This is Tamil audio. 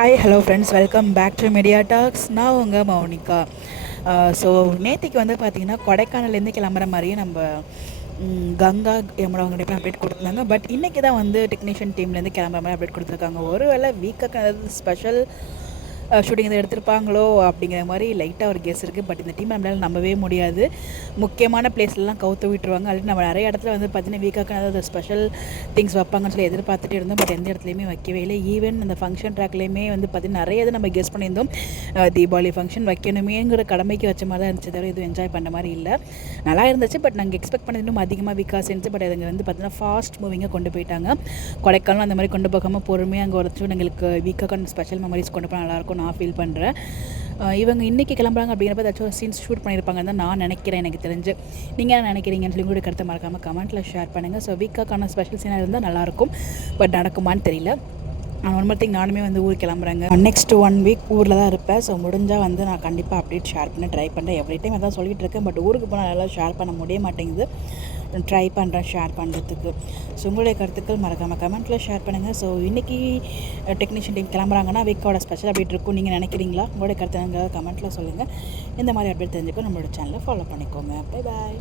Hi hello friends, welcome back to media talks. நான் உங்கள் மௌனிகா. ஸோ நேற்றுக்கு வந்து பார்த்திங்கன்னா கொடைக்கானல்லேருந்து கிளம்புற மாதிரியே நம்ம கங்கா யமுனா அவங்ககிட்ட அப்டேட் கொடுத்துருந்தாங்க. பட் இன்றைக்கி தான் வந்து டெக்னீஷியன் டீம்லேருந்து கிளம்புற மாதிரி அப்டேட் கொடுத்துருக்காங்க. ஒரு வேளை வீக்காக அதாவது ஸ்பெஷல் ஷூட்டிங் இதை எடுத்திருப்பாங்களோ அப்படிங்கிற மாதிரி லைட்டாக ஒரு கெஸ் இருக்குது. பட் இந்த டீம் நம்மளால் நம்பவே முடியாது. முக்கியமான பிளேஸ்லாம் கவுத்து விட்டுருவாங்க. ஆல்ரெடி நம்ம நிறைய இடத்துல வந்து பார்த்திங்கன்னா வீக்காக அதாவது ஸ்பெஷல் திங்ஸ் வைப்பாங்கன்னு சொல்லி எதிர்பார்த்துட்டு இருந்தோம். பட் எந்த இடத்துலையுமே வைக்கவே இல்லை. ஈவன் அந்த ஃபங்க்ஷன் ட்ராக்லேயுமே வந்து பார்த்திங்கன்னா நிறைய இது நம்ம கெஸ் பண்ணியிருந்தோம். தீபாவளி ஃபங்க்ஷன் வைக்கணுமேங்கிற கடமைக்கு வச்ச மாதிரி தான் இருந்துச்சு, தவிர எதுவும் என்ஜாய் பண்ண மாதிரி இல்லை. நல்லா இருந்துச்சு. பட் நாங்கள் எக்ஸ்பெக்ட் பண்ணது இன்னும் அதிகமாக வீக்காக இருந்துச்சு. பட் அதுங்க வந்து பார்த்திங்கன்னா ஃபாஸ்ட் மூவிங்காக கொண்டு போயிட்டாங்க. கொடைக்கானல் அந்த மாதிரி கொண்டு போகாமல் பொறுமையாக அங்கே உடச்சு எங்களுக்கு வீக்காக ஸ்பெஷல் மெமரிஸ் கொண்டு போனால் நல்லாயிருக்கும் நான் ஃபீல் பண்ணுறேன். இவங்க இன்றைக்கி கிளம்புறாங்க அப்படிங்கிறப்ப ஏதாச்சும் சீன்ஸ் ஷூட் பண்ணியிருப்பாங்கன்னு தான் நான் நினைக்கிறேன். எனக்கு தெரிஞ்சு நீங்கள் என்ன நினைக்கிறீங்கன்னு சொல்லி கூட கருத்தை மறக்காமல் கமெண்ட்டில் ஷேர் பண்ணுங்கள். ஸோ வீக்கான ஸ்பெஷல் சீனாக இருந்தால் நல்லாயிருக்கும். பட் நடக்குமான்னு தெரியல. ஒன் மோர் திங், நானுமே வந்து ஊருக்கு கிளம்புறேங்க. நெக்ஸ்ட் 1 வீக் ஊரில் தான் இருப்பேன். ஸோ முடிஞ்சால் வந்து நான் கண்டிப்பாக அப்டேட் ஷேர் பண்ண ட்ரை பண்ணுறேன். எவ்ரி டைம் அதான் சொல்லிகிட்டு இருக்கேன். பட் ஊருக்கு போனால் நல்லா ஷேர் பண்ண முடிய மாட்டேங்குது. ட்ரை பண்ணுறேன் ஷேர் பண்ணுறதுக்கு. ஸோ உங்களுடைய கருத்துக்கள் மறக்காமல் கமெண்ட்டில் ஷேர் பண்ணுங்கள். ஸோ இன்றைக்கி டெக்னீஷியன் டீம் கிளம்புறாங்கன்னா வீக்கோட ஸ்பெஷல் அப்டேட் இருக்கும் நீங்கள் நினைக்கிறீங்களா? உங்களுடைய கருத்துங்க கமெண்ட்டில் சொல்லுங்கள். இந்த மாதிரி அப்டேட் தெரிஞ்சுக்கோ நம்மளோட சேனலை ஃபாலோ பண்ணிக்கோங்க. Bye bye.